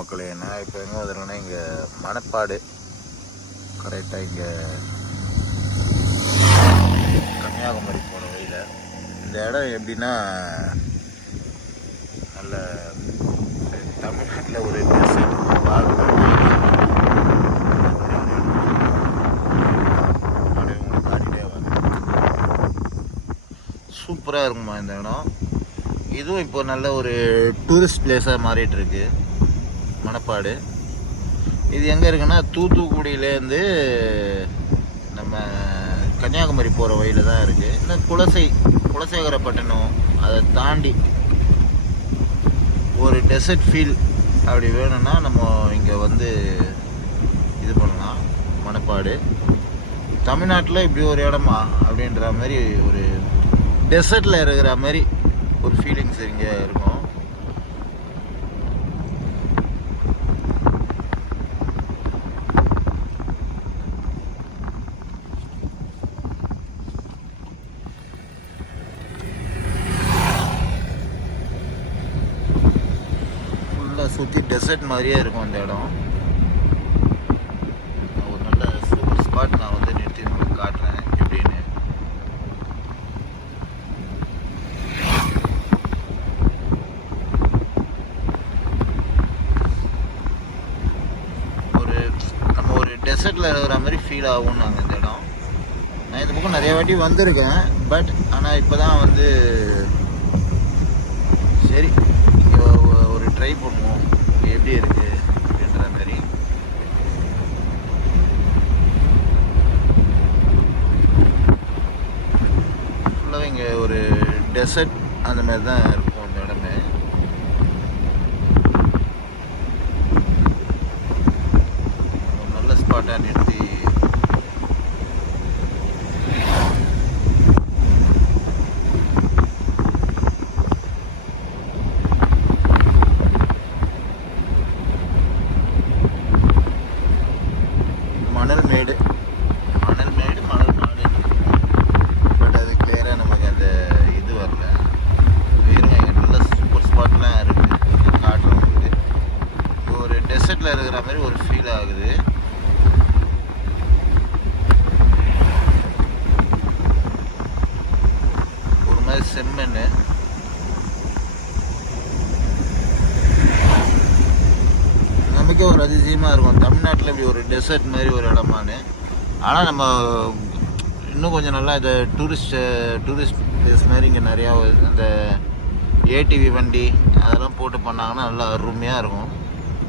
மக்களே. நான் இப்போ எங்கே வந்துருக்கேன்னா இங்கே மணப்பாடு கரெக்டாக இங்கே கன்னியாகுமரி போகிற வழியில். இந்த இடம் எப்படின்னா நல்ல தமிழ்நாட்டில் ஒரு சூப்பராக இருக்குமா இந்த இடம். இதுவும் இப்போ நல்ல ஒரு டூரிஸ்ட் பிளேஸாக மாறிட்டுருக்கு மணப்பாடு. இது எங்கே இருக்குன்னா தூத்துக்குடியிலேருந்து நம்ம கன்னியாகுமரி போகிற வழியில் தான் இருக்குது. இந்த குலசேகரப்பட்டினம் அதை தாண்டி ஒரு டெசர்ட் ஃபீல் அப்படி வேணும்னா நம்ம இங்கே வந்து இது பண்ணலாம். மணப்பாடு தமிழ்நாட்டில் இப்படி ஒரு இடமா அப்படின்ற மாதிரி ஒரு டெசர்ட்டில் இருக்கிற மாதிரி ஒரு ஃபீலிங்ஸ் இங்கே இருக்கும். சுற்றி டெசர்ட் மாதிரியே இருக்கும் இந்த இடம். ஒரு நல்ல சூப்பர் ஸ்பாட் நான் வந்து நிறுத்தி உங்களுக்கு காட்டுறேன் எப்படின்னு. நம்ம ஒரு டெசர்ட்டில் இருக்கிற மாதிரி ஃபீல் ஆகும் நாங்கள் இந்த இடம். நான் இந்த பக்கம் நிறைய வாட்டி வந்திருக்கேன். பட் ஆனால் இப்போ தான் வந்து சரி இங்கே ஒரு ட்ரை பண்ணுவோம் எப்படி இருக்கு அப்படின்ற மாதிரி. ஃபுல்லாக இங்கே ஒரு டெசர்ட் அந்த மாதிரி தான் இருக்கும் இந்த இடமே. நல்ல ஸ்பாட்டாக நிறுத்தி மணல் மேடு மணல் மாடு. பட் அது கிளியராக நமக்கு அந்த இது வரல. இருங்க இங்கே நல்ல சூப்பர் ஸ்பாட்லாம் இருக்குது காட்டுறவங்களுக்கு. ஒரு டெசர்ட்டில் இருக்கிற மாதிரி ஒரு ஃபீல் ஆகுது. ஒரு மாதிரி செம்மண். நமக்கே ஒரு அதிசயமாக இருக்கும் தமிழ்நாட்டில் இப்படி ஒரு டெசர்ட் மாதிரி ஒரு இடமானு. ஆனால் நம்ம இன்னும் கொஞ்சம் நல்லா இந்த டூரிஸ்ட் பிளேஸ் மாதிரி இங்கே நிறையா அந்த ஏடிவி வண்டி அதெல்லாம் போட்டு பண்ணாங்கன்னா நல்லா அருமையாக இருக்கும்.